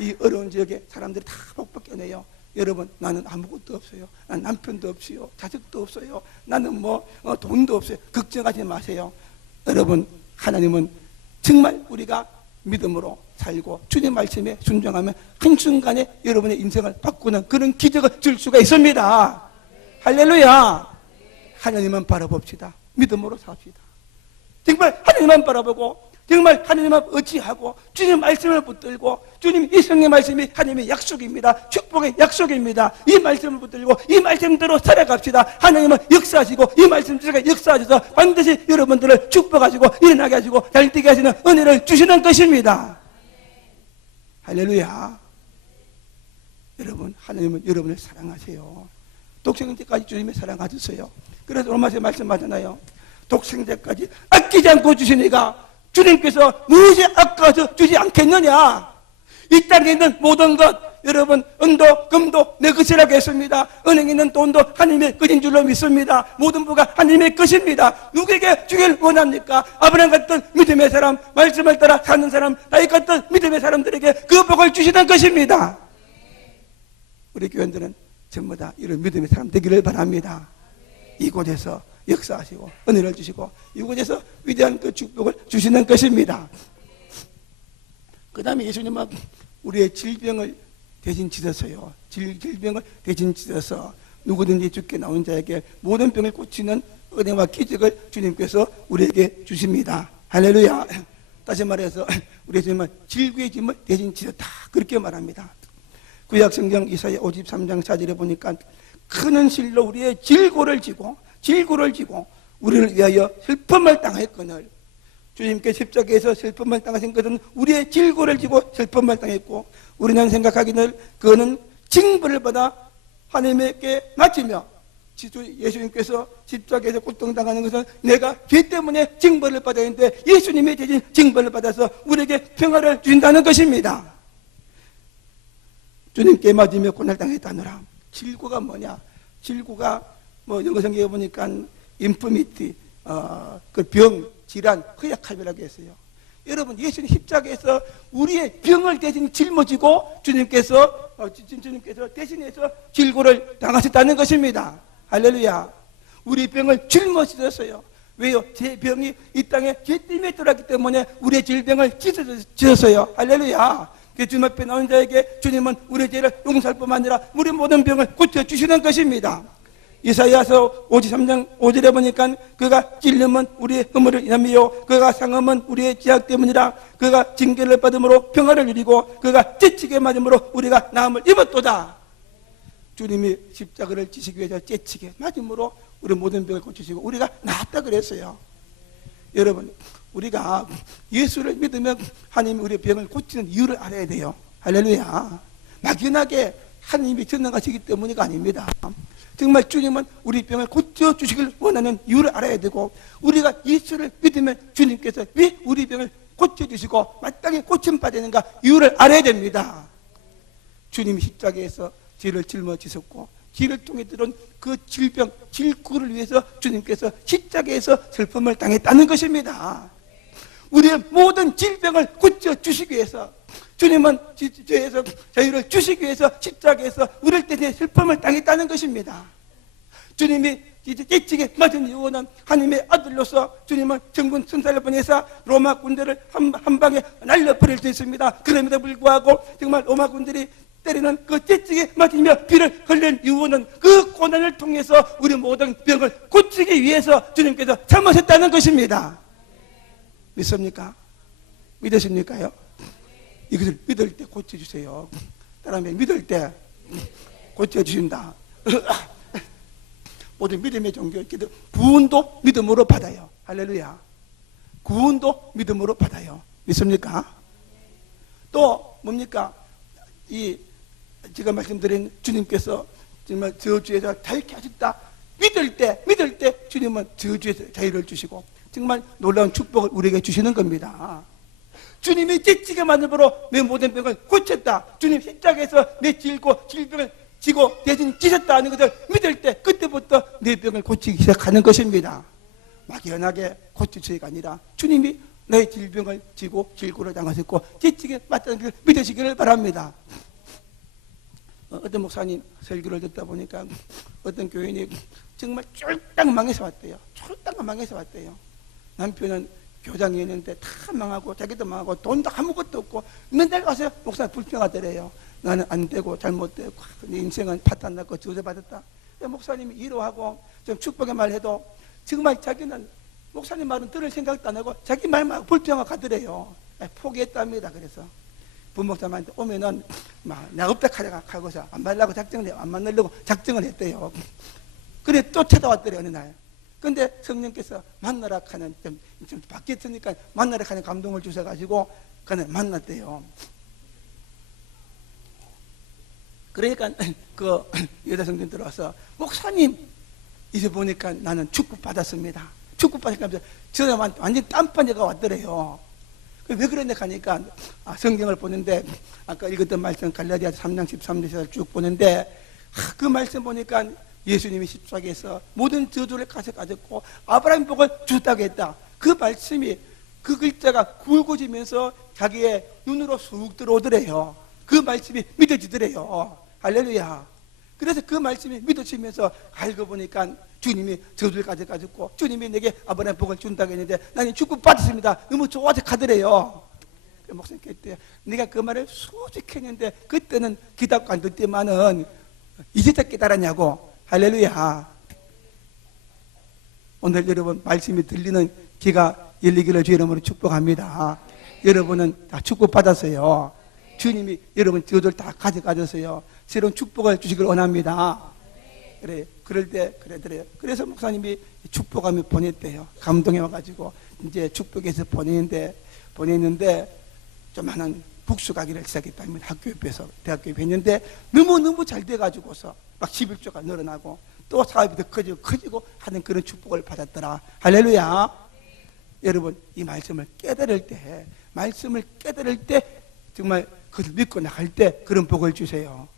이 어려운 지역에 사람들이 다 복 받겠네요. 여러분, 나는 아무것도 없어요. 난 남편도 없어요. 자식도 없어요. 나는 돈도 없어요. 걱정하지 마세요. 여러분, 하나님은 정말 우리가 믿음으로 살고 주님 말씀에 순종하면 한순간에 여러분의 인생을 바꾸는 그런 기적을 줄 수가 있습니다. 할렐루야. 하나님만 바라봅시다. 믿음으로 삽시다. 정말 하나님만 바라보고 정말 하나님만 의지하고 주님 말씀을 붙들고 주님 이 성의 말씀이 하나님의 약속입니다. 축복의 약속입니다. 이 말씀을 붙들고 이 말씀대로 살아갑시다. 하나님은 역사하시고 이 말씀대로 역사하셔서 반드시 여러분들을 축복하시고 일어나게 하시고 잘되게 하시는 은혜를 주시는 것입니다. 할렐루야. 여러분, 하나님은 여러분을 사랑하세요. 독생자까지 주님의 사랑하셨어요. 그래서 로마서에 말씀하잖아요. 독생자까지 아끼지 않고 주시니까 주님께서 무엇이 아까워서 주지 않겠느냐? 이 땅에 있는 모든 것, 여러분, 은도 금도 내 것이라고 했습니다. 은행에 있는 돈도 하나님의 것인 줄로 믿습니다. 모든 부가 하나님의 것입니다. 누구에게 주길 원합니까? 아브라함 같은 믿음의 사람, 말씀을 따라 사는 사람, 다윗 같은 믿음의 사람들에게 그 복을 주시는 것입니다. 우리 교인들은 전부 다 이런 믿음의 사람 되기를 바랍니다. 이곳에서 역사하시고 은혜를 주시고 이곳에서 위대한 그 축복을 주시는 것입니다. 그 다음에 예수님은 우리의 질병을 대신 지셨어요. 질병을 대신 지셔서 누구든지 주께 나온 자에게 모든 병을 고치는 은혜와 기적을 주님께서 우리에게 주십니다. 할렐루야. 다시 말해서 우리 예수님은 질구의 짐을 대신 지셨다, 그렇게 말합니다. 구약 성경 이사야 53장 4절에 보니까 큰 실로 우리의 질고를 지고 우리를 위하여 슬픔을 당했거늘, 주님께 십자가에서 슬픔을 당하신 것은 우리의 질고를 지고 슬픔을 당했고, 우리는 생각하기를 그는 징벌을 받아 하나님께 맡기며, 예수님께서 십자가에서 고통당하는 것은 내가 죄 때문에 징벌을 받아야 하는데 예수님이 대신 징벌을 받아서 우리에게 평화를 주신다는 것입니다. 주님께 맞으며 고난을 당했다느라. 질고가 뭐냐? 질고가 영어 성경에 보니까 인프미티, 그 병, 질환, 허약함이라고 했어요. 여러분, 예수님 십자가에서 우리의 병을 대신 짊어지고 주님께서 대신해서 질고를 당하셨다는 것입니다. 할렐루야. 우리 병을 짊어지셨어요. 왜요? 제 병이 이 땅에 죄 때문에 들어왔기 때문에 우리의 질병을 찢으셨어요. 할렐루야. 주님 앞에 나온 자에게 주님은 우리의 죄를 용서할 뿐만 아니라 우리 모든 병을 고쳐주시는 것입니다. 이사야서 53장 5절에 보니까 그가 찔림은 우리의 허물을 인함이요 그가 상함은 우리의 죄악 때문이라. 그가 징계를 받음으로 평화를 누리고 그가 찢치게 맞음으로 우리가 나음을 입었도다. 주님이 십자가를 지시기 위해서 찢치게 맞음으로 우리 모든 병을 고치시고 우리가 나았다 그랬어요. 여러분, 우리가 예수를 믿으면 하나님이 우리의 병을 고치는 이유를 알아야 돼요. 할렐루야. 막연하게 하나님이 전능하시기 때문이가 아닙니다. 정말 주님은 우리 병을 고쳐주시길 원하는 이유를 알아야 되고, 우리가 예수를 믿으면 주님께서 왜 우리 병을 고쳐주시고 마땅히 고침받았는가 이유를 알아야 됩니다. 주님이 십자가에서 죄를 짊어지셨고 죄를 통해 들은 그 질병, 질구를 위해서 주님께서 십자가에서 슬픔을 당했다는 것입니다. 우리의 모든 질병을 고쳐주시기 위해서, 주님은 죄에서 자유를 주시기 위해서 십자가에서 우리를 대해 슬픔을 당했다는 것입니다. 주님이 찢지게 맞은 이유는 하나님의 아들로서 주님은 정군 천사를 보내서 로마 군대를 한 방에 날려버릴 수 있습니다. 그럼에도 불구하고 정말 로마 군들이 때리는 그 찢지게 맞으며 피를 흘린 이유는 그 고난을 통해서 우리 모든 병을 고치기 위해서 주님께서 참으셨다는 것입니다. 믿습니까? 믿으십니까요? 이것을 믿을 때 고쳐주세요. 따라하면 믿을 때 고쳐주신다. 모든 믿음의 종교 기도, 구원도 믿음으로 받아요. 할렐루야. 구원도 믿음으로 받아요. 믿습니까? 또 뭡니까? 제가 말씀드린 주님께서 정말 저주에서 자유케 하셨다. 믿을 때 주님은 저주에서 자유를 주시고 정말 놀라운 축복을 우리에게 주시는 겁니다. 주님이 찢지게 만듦으로 내 모든 병을 고쳤다. 주님 십자가에서 내 질병을 지고 대신 지셨다 하는 것을 믿을 때 그때부터 내 병을 고치기 시작하는 것입니다. 막연하게 고치시기가 아니라 주님이 내 질병을 지고 질고를 당하셨고 찢지게 맞다는 것을 믿으시기를 바랍니다. 어떤 목사님 설교를 듣다 보니까 어떤 교인이 정말 쫄딱 망해서 왔대요. 쫄딱 망해서 왔대요. 남편은 교장이 있는데 다 망하고 자기도 망하고 돈도 아무것도 없고 맨날 가서 목사님 불평하더래요. 나는 안 되고 잘못되고 내 인생은 파탄났고 저주받았다. 목사님이 위로하고 좀 축복의 말해도 정말 자기는 목사님 말은 들을 생각도 안 하고 자기 말만 불평하고 가더래요. 포기했답니다. 그래서 부목사님한테 오면은 막 나 없다 하고서 안 말라고 작정을 해요. 안 만나려고 작정을 했대요. 그래 또 찾아왔더래요. 어느 날. 근데 성령께서 만나라 하는 좀 바뀌었으니까 만나라 하는 감동을 주셔가지고 그는 만났대요. 그러니까 그 여자 성전 들어와서 목사님 이제 보니까 나는 축복 받았습니다. 축복 받으니까 저는 완전 딴판이가 왔더래요. 왜 그랬냐 하니까 성경을 보는데 아까 읽었던 말씀 갈라디아서 3장 13절에서 쭉 보는데 그 말씀 보니까 예수님이 십자가에서 모든 저주를 가져가졌고 아브라함 복을 주었다고 했다. 그 말씀이 그 글자가 굵어지면서 자기의 눈으로 쑥 들어오더래요. 그 말씀이 믿어지더래요. 할렐루야. 그래서 그 말씀이 믿어지면서 알고 보니까 주님이 저주를 가져가졌고 주님이 내게 아브라함 복을 준다고 했는데 나는 축복 받았습니다. 너무 좋아서 가더래요. 목사님께 했대요. 내가 그 말을 수직했는데 그때는 기답고 안 듣지만은 이제 다 깨달았냐고. 할렐루야. 오늘 여러분 말씀이 들리는 귀가 열리기를 주 이름으로 축복합니다. 여러분은 다 축복받았어요. 주님이 여러분 저들 다 가져가셨어요. 새로운 축복을 주시길 원합니다. 그래, 그럴 때 그래더래요. 그래서 목사님이 축복하며 보냈대요. 감동해 와가지고 이제 축복해서 보냈는데 조만한 북수 가기를 시작했답니다. 학교 옆에서 대학교 옆에 했는데 너무너무 잘 돼가지고서 막 11조가 늘어나고 또 사업이 더 커지고 하는 그런 축복을 받았더라. 할렐루야. 여러분 이 말씀을 깨달을 때 정말 그것을 믿고 나갈 때 그런 복을 주세요.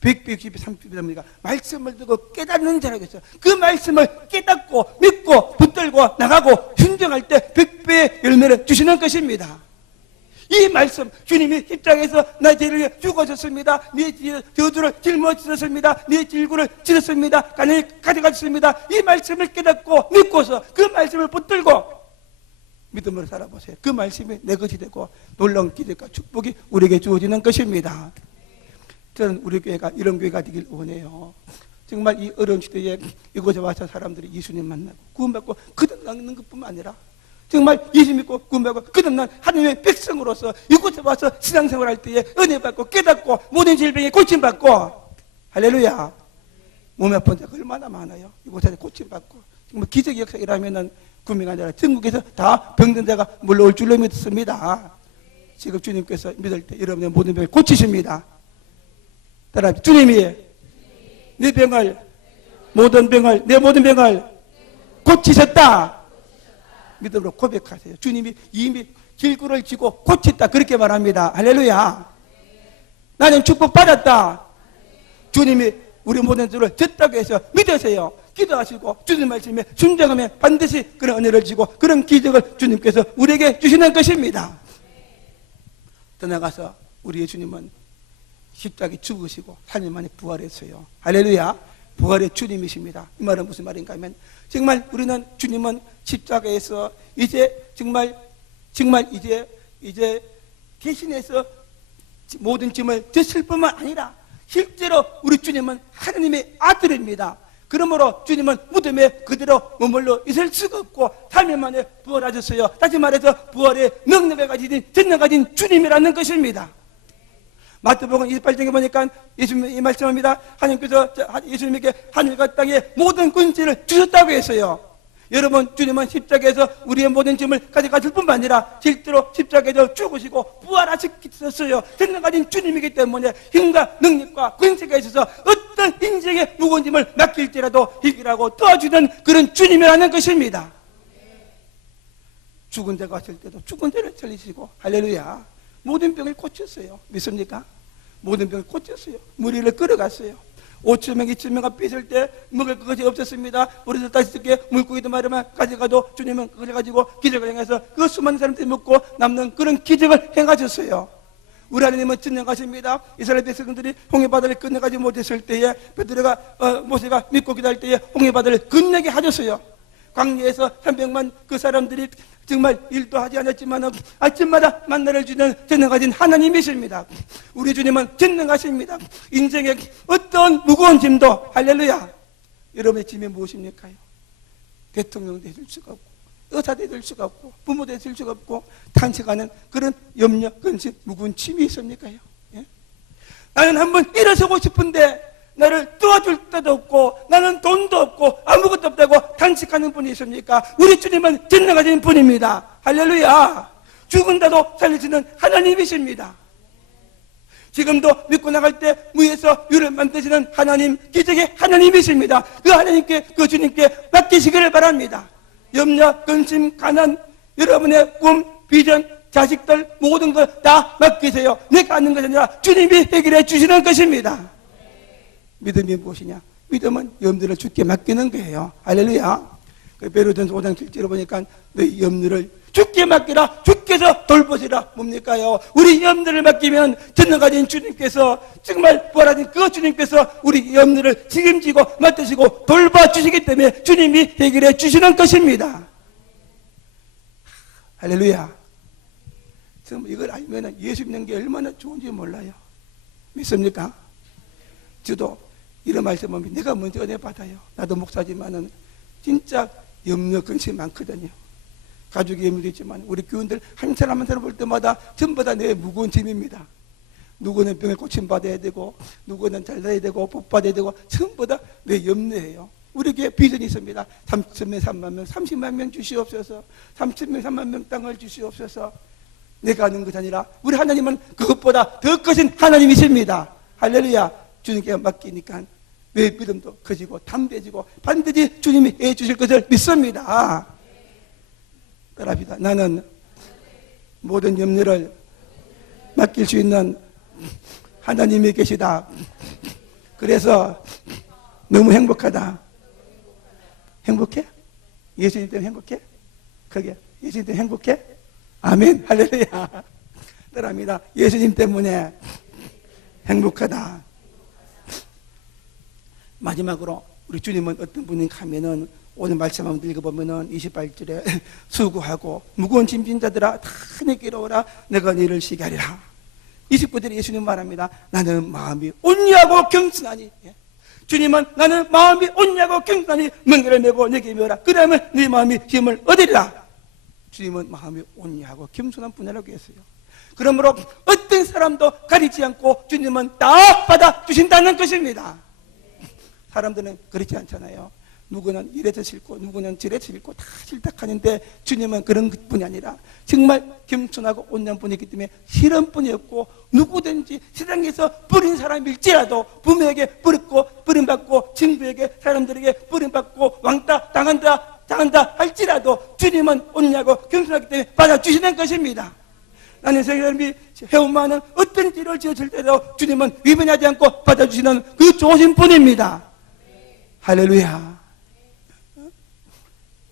160, 30이니까 말씀을 듣고 깨닫는 자라고 했어요. 그 말씀을 깨닫고 믿고 붙들고 나가고 순종할 때 100배의 열매를 주시는 것입니다. 이 말씀 주님이 십자가에서 나의 죄를 위해 죽어졌습니다. 네 저주를 짊어지셨습니다. 네 질구를 지셨습니다. 가난을 가져가셨습니다. 이 말씀을 깨닫고 믿고서 그 말씀을 붙들고 믿음으로 살아보세요. 그 말씀이 내 것이 되고 놀라운 기적과 축복이 우리에게 주어지는 것입니다. 저는 우리 교회가 이런 교회가 되길 원해요. 정말 이 어려운 시대에 이곳에 와서 사람들이 예수님 만나고 구원받고 거듭나는 것뿐만 아니라 정말 예수 믿고 구원받고 거듭난 하나님의 백성으로서 이곳에 와서 신앙생활할 때에 은혜 받고 깨닫고 모든 질병에 고침받고 할렐루야. 몸에 아픈 자가 얼마나 많아요. 이곳에 고침받고 정말 기적의 역사 일하면은 구명이 아니라 전국에서 다 병든 자가 물러올 줄로 믿습니다. 지금 주님께서 믿을 때 여러분의 모든 병을 고치십니다. 따라 주님이 내 병을 내 모든 병을 고치셨다. 믿음으로 고백하세요. 주님이 이미 길구를 지고 고쳤다. 그렇게 말합니다. 할렐루야. 나는 축복받았다. 주님이 우리 모든 죄를 졌다고 해서 믿으세요. 기도하시고 주님 말씀에 순종하면 반드시 그런 은혜를 주고 그런 기적을 주님께서 우리에게 주시는 것입니다. 더 나가서 우리 예수님은 십자가에 죽으시고 3일 만에 부활했어요. 할렐루야. 부활의 주님이십니다. 이 말은 무슨 말인가 하면 정말 우리는 주님은 십자가에서 이제 정말 이제 대신해서 모든 짐을 졌을 뿐만 아니라 실제로 우리 주님은 하나님의 아들입니다. 그러므로 주님은 무덤에 그대로 머물러 있을 수가 없고 3일 만에 부활하셨어요. 다시 말해서 부활의 능력을 가진 전능 가진 주님이라는 것입니다. 마태복음 28장에 보니까 예수님이 말씀합니다. 하나님께서 예수님에게 하늘과 땅의 모든 권세를 주셨다고 했어요. 여러분 주님은 십자가에서 우리의 모든 짐을 가져가실 뿐만 아니라 실제로 십자가에서 죽으시고 부활하셨어요. 전능 가진 주님이기 때문에 힘과 능력과 권세가 있어서 어떤 인생의 무거운 짐을 맡길지라도 이기라고 도와주는 그런 주님이라는 것입니다. 죽은 자가 왔을 때도 죽은 자를 살리시고 할렐루야. 모든 병을 고쳤어요. 믿습니까? 모든 병을 고쳤어요. 무리를 끌어갔어요. 5,000명, 2,000명가 삐질 때 먹을 것이 없었습니다. 우리들 다시 듣게 물고기도 마르면 가져가도 주님은 그걸 가지고 기적을 행해서 그 수많은 사람들이 먹고 남는 그런 기적을 행하셨어요. 우리 하나님은 전능하십니다. 이스라엘 백성들이 홍해바다를 건너가지 못했을 때에 베드로가 모세가 믿고 기도할 때에 홍해바다를 건너게 하셨어요. 광야에서 300만 그 사람들이 정말 일도 하지 않았지만 아침마다 만나를 주는 전능하신 하나님이십니다. 우리 주님은 전능하십니다. 인생의 어떤 무거운 짐도 할렐루야. 여러분의 짐이 무엇입니까? 대통령도 해줄 수가 없고 의사도 해줄 수가 없고 부모도 해줄 수가 없고 탄식하는 그런 염려, 근심, 무거운 짐이 있습니까? 예? 나는 한번 일어서고 싶은데 나를 도와줄 데도 없고 나는 돈도 없고 아무것도 없다고 탄식하는 분이 있습니까? 우리 주님은 전능하신 분입니다. 할렐루야. 죽은다도 살리시는 하나님이십니다. 지금도 믿고 나갈 때 무에서 유를 만드시는 하나님, 기적의 하나님이십니다. 그 하나님께, 그 주님께 맡기시기를 바랍니다. 염려, 근심, 가난, 여러분의 꿈, 비전 자식들 모든 걸 다 맡기세요. 내가 하는 것이 아니라 주님이 해결해 주시는 것입니다. 믿음이 무엇이냐? 믿음은 염려를 주께 맡기는 거예요. 할렐루야. 베드로전서 5장 7절에 보니까 너희 염려를 주께 맡기라, 주께서 돌보시라. 뭡니까요? 우리 염려를 맡기면 전능하신 주님께서, 정말 부활하신 그 주님께서 우리 염려를 책임지고 맡으시고 돌봐주시기 때문에 주님이 해결해 주시는 것입니다. 할렐루야. 지금 이걸 알면 예수 믿는 게 얼마나 좋은지 몰라요. 믿습니까? 저도 이런 말씀 하면 내가 먼저 은혜 받아요. 나도 목사지만은 진짜 염려 근심이 많거든요. 가족이 염려도 있지만 우리 교인들 한 사람 한 사람 볼 때마다 전부 다 내 무거운 짐입니다. 누구는 병에 고침받아야 되고, 누구는 잘나야 되고, 복받아야 되고, 전부 다 내 염려예요. 우리 교회 비전이 있습니다. 30명, 3만 명, 30만 명 주시옵소서. 30명, 3만 명 땅을 주시옵소서. 내가 하는 것이 아니라 우리 하나님은 그것보다 더 크신 하나님이십니다. 할렐루야. 주님께 맡기니까 내 믿음도 커지고 담대해지고 반드시 주님이 해주실 것을 믿습니다. 따라합니다. 나는 모든 염려를 맡길 수 있는 하나님이 계시다. 그래서 너무 행복하다. 행복해? 예수님 때문에 행복해? 그게 예수님 때문에 행복해? 아멘. 할렐루야. 따라합니다. 예수님 때문에 행복하다. 마지막으로 우리 주님은 어떤 분인가 하면은 오늘 말씀 한번 읽어보면은 28절에 수고하고 무거운 짐진 자들아 다 내게로 오라 내가 너희를 쉬게 하리라. 29절에 예수님 말합니다. 나는 마음이 온유하고 겸손하니. 주님은 나는 마음이 온유하고 겸손하니 멍에를 메고 내게 메어라. 그러면 네 마음이 힘을 얻으리라. 주님은 마음이 온유하고 겸손한 분이라고 했어요. 그러므로 어떤 사람도 가리지 않고 주님은 다 받아주신다는 것입니다. 사람들은 그렇지 않잖아요. 누구는 이래서 싫고 누구는 저래서 싫고 다 싫다 하는데 주님은 그런 분이 아니라 정말 겸손하고 온유한 분이기 때문에 싫은 분이 없고, 누구든지 세상에서 버린 사람일지라도 부모에게 버렸고 버림받고 친구에게 사람들에게 버림받고 왕따 당한다 할지라도 주님은 온유하고 겸손하기 때문에 받아주시는 것입니다. 나는 세상이 해온 많은 어떤 죄를 지었을 때도 주님은 위반하지 않고 받아주시는 그 좋으신 분입니다. 할렐루야.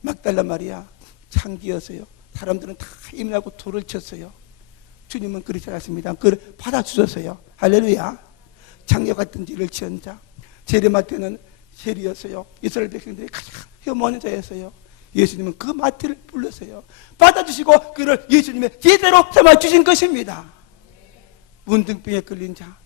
막달라 마리아 창기였어요. 사람들은 다 임하고 돌을 쳤어요. 주님은 그렇지 않았습니다. 그걸 받아주셨어요. 할렐루야. 장녀 같은 죄를 지은 자, 제레마트는 셀이었어요. 이스라엘 백성들이 가장 혐오하는 자였어요. 예수님은 그 마트를 불렀어요. 받아주시고 그를 예수님의 제대로 삼아주신 것입니다. 문둥병에 걸린 자,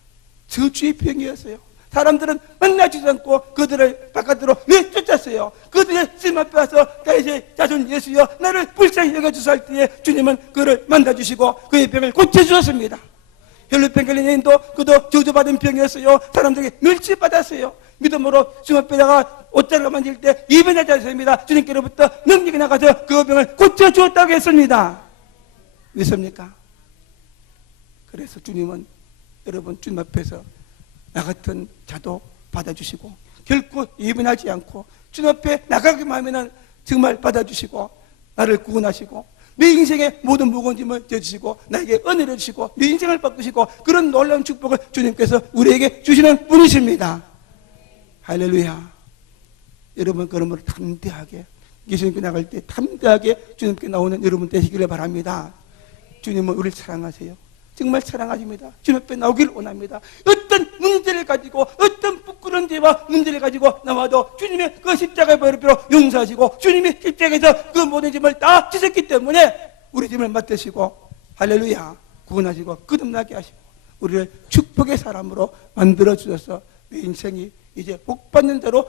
저주의 병이었어요. 사람들은 만나지도 않고 그들을 바깥으로 내쫓았어요. 그들의 심 앞에 와서 다윗의 자손 예수여 나를 불쌍히 여겨주소 할 때에 주님은 그를 만나주시고 그의 병을 고쳐주었습니다. 혈루병 걸린 여인도 그도 저주받은 병이었어요. 사람들에게 멸치받았어요. 믿음으로 심 앞에다가 옷자루를 만질 때 이변하지 않습니다. 주님께로부터 능력이 나가서 그 병을 고쳐주었다고 했습니다. 믿습니까? 그래서 주님은 여러분 주님 앞에서 나 같은 자도 받아주시고 결코 예민하지 않고 주님 앞에 나가기만 하면 정말 받아주시고 나를 구원하시고 내 인생의 모든 무거운 짐을 져주시고 나에게 은혜를 주시고 내 인생을 바꾸시고 그런 놀라운 축복을 주님께서 우리에게 주시는 분이십니다. 할렐루야. 여러분 그러므로 담대하게 예수님께 나갈 때 담대하게 주님께 나오는 여러분 되시기를 바랍니다. 주님은 우리를 사랑하세요. 정말 사랑하십니다. 주님 앞에 나오기를 원합니다. 어떤 문제를 가지고 어떤 부끄러운 죄와 문제를 가지고 나와도 주님의 그 십자가의 보혈로 용서하시고 주님이 십자가에서 그 모든 짐을 다 지셨기 때문에 우리 짐을 맡으시고 할렐루야 구원하시고 거듭나게 하시고 우리를 축복의 사람으로 만들어 주셔서 내 인생이 이제 복받는 자로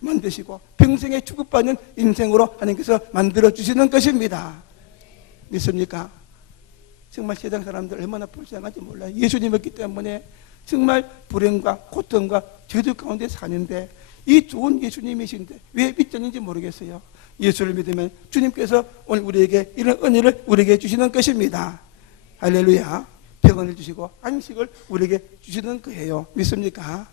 만드시고 평생에 축복받는 인생으로 하나님께서 만들어 주시는 것입니다. 믿습니까? 정말 세상 사람들 얼마나 불쌍한지 몰라요. 예수님이었기 때문에 정말 불행과 고통과 저주 가운데 사는데 이 좋은 예수님이신데 왜 믿었는지 모르겠어요. 예수를 믿으면 주님께서 오늘 우리에게 이런 은혜를 우리에게 주시는 것입니다. 할렐루야. 평안을 주시고 안식을 우리에게 주시는 거예요. 믿습니까?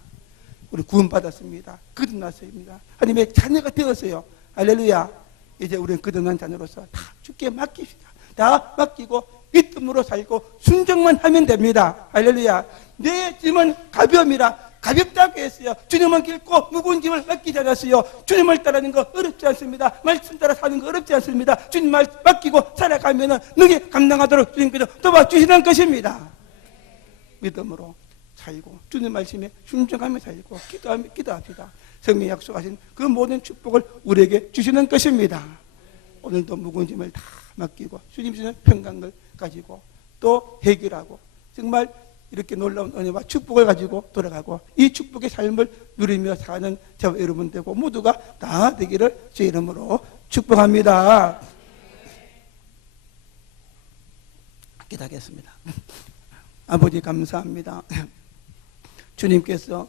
우리 구원받았습니다. 거듭났습니다. 하나님의 자녀가 되었어요. 할렐루야. 이제 우리는 거듭난 자녀로서 다 주께 맡깁시다. 다 맡기고 믿음으로 살고 순종만 하면 됩니다. 할렐루야. 내 짐은 가벼움이라 가볍다고 했어요. 주님은 길고 무거운 짐을 맡기지 않았어요. 주님을 따르는 거 어렵지 않습니다. 말씀 따라 사는 거 어렵지 않습니다. 주님 말 맡기고 살아가면 능히 감당하도록 주님께서 도와주시는 것입니다. 믿음으로 살고 주님 말씀에 순종하며 살고 기도합시다. 성령이 약속하신 그 모든 축복을 우리에게 주시는 것입니다. 오늘도 무거운 짐을 다 맡기고 주님 주시는 평강을 가지고 또 해결하고 정말 이렇게 놀라운 은혜와 축복을 가지고 돌아가고 이 축복의 삶을 누리며 사는 저와 여러분 되고 모두가 다 되기를 제 이름으로 축복합니다. 기도하겠습니다. 아버지 감사합니다. 주님께서